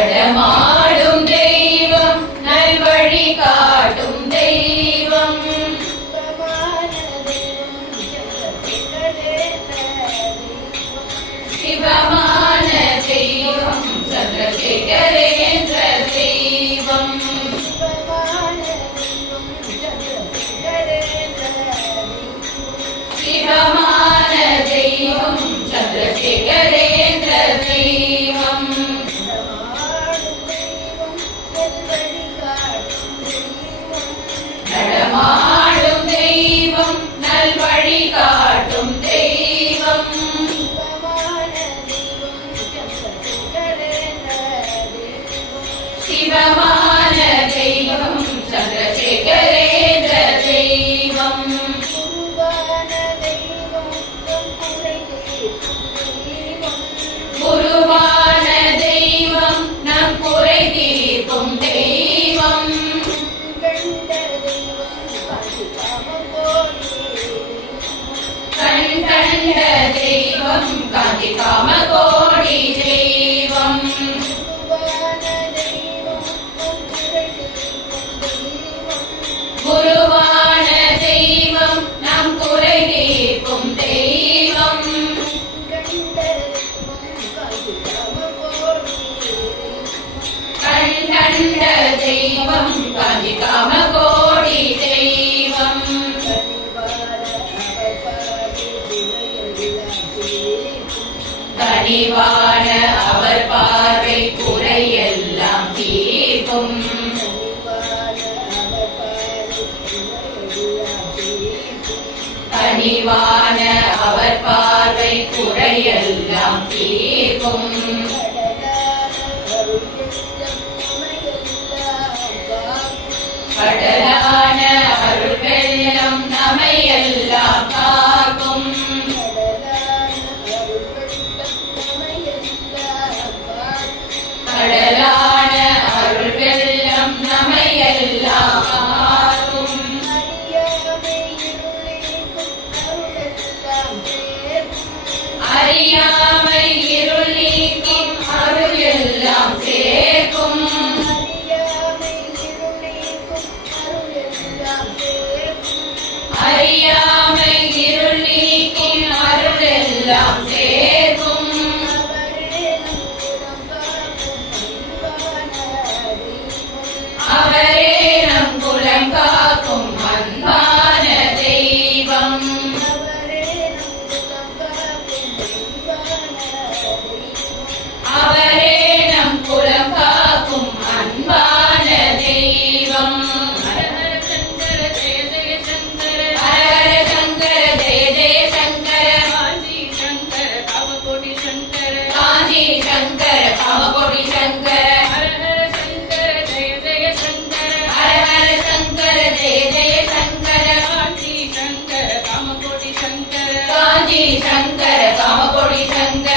நடமாடும் தெய்வம் நல்வழி காட்டும் தெய்வம் சிவமான தெய்வம் சந்திரசேகரேந்திர தெய்வம் சிவமான தெய்வம் சந்திரசேகரேந்திர தெய்வம் நடமாடும் தெய்வம் நல்வழி காட்டும் தெய்வம் சிவமான தெய்வம் சந்திரசேகரேந்திர தெய்வம் குருவான தெய்வம் நம் குறை தீர்க்கும் தெய்வம் கண் கண்ட தெய்வம் காந்தி காமகோடி தெய்வம் குருவான தெய்வம் நம் குறை தீர்க்கும் தெய்வம் கண் கண்ட தெய்வம் காந்தி காமகோடி தெய்வம் கனிவான அவர் பார்வை குறையெல்லாம் தீர்க்கும் கனிவான அவர் பார்வை குறையெல்லாம் தீர்க்கும் கடலான அருள் வெள்ளம் நமையெல்லாம் காக்கும் கடலான அருள் வெள்ளம் நமையெல்லாம் காக்கும் அறியாமை இருள் நீக்கும் அருள் எல்லாம் சேர்க்கும் அறியாமை இருள் நீக்கும் அருள் எல்லாம் சேர்க்கும் அவரே நம் குலம் காக்கும் அன்பான தெய்வம் அவரே நம் குலம் காக்கும் அன்பான தெய்வம் ஹர ஹர சங்கர ஜெய ஜெய சங்கர ஹர ஹர சங்கர ஜெய ஜெய சங்கர காஞ்சி சங்கர காமகோடி சங்கர காஞ்சி சங்கர காமகோடி சங்கர ஹர ஹர சங்கர ஜெய ஜெய சங்கர ஹர ஹர சங்கர ஜெய ஜெய சங்கர காஞ்சி சங்கர காமகோடி சங்கர காஞ்சி சங்கர காமகோடி சங்கர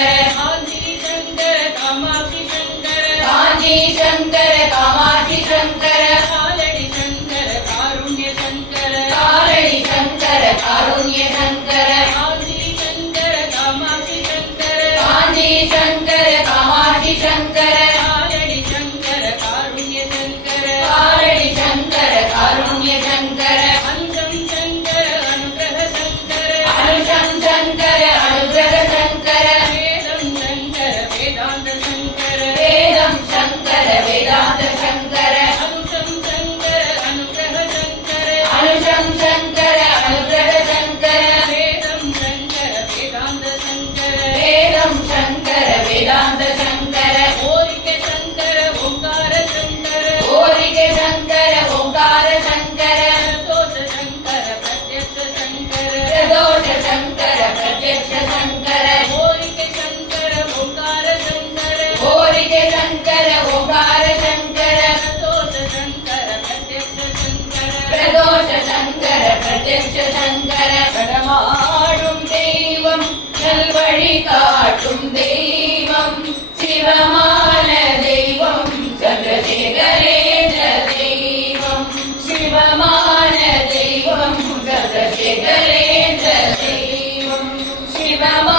காஞ்சி சங்கர காமாட்சி சங்கர காலடி சங்கர காருண்ய சங்கர காலடி சங்கர காருண்ய சங்கர காஞ்சி சங்கர காமாட்சி சங்கர காஞ்சி சங்கர காமாட்சி சங்கர காலடி சங்கர காருண்ய சங்கர காலடி சங்கர காருண்ய சங்கர அனுஷம் சங்கர அனுகிரக சங்கர அனுஷம் சங்கர அனுகிரக சங்கர வேதம் சங்கர வேதாந்த சங்கர வேதம் சங்கர வேதாந்த சங்கர அனுஷம் சங்கர அனுகிரக சங்கர அனுஷம் சங்கர அனுகிரக சங்கர வேதம் சங்கர வேதாந்த சங்கர வேதம் சங்கர வேதாந்த சங்கர ஓரிகை சங்கர ஓங்கார சங்கர ஓரிகை சங்கர ஓங்கார சங்கர பிரதோஷ சங்கர பிரத்யக்ஷ சங்கர பிரதோஷ சங்கர பிரத்யக்ஷ சங்கர ஓரிகை சங்கர ஓங்கார சங்கர ஓரிகை சங்கர ஓங்கார சங்கர பிரதோஷ சங்கர பிரத்யக்ஷ சங்கர பிரதோஷ சங்கர பிரத்யக்ஷ சங்கர கடமாடும் தெய்வம் நல்வழி காட்டும் தெய்வம் சிவமான தெய்வம் சந்திரசேகரேந்திர தெய்வம் சிவமான தெய்வம் சந்திரசேகரேந்திர தெய்வம் சிவமான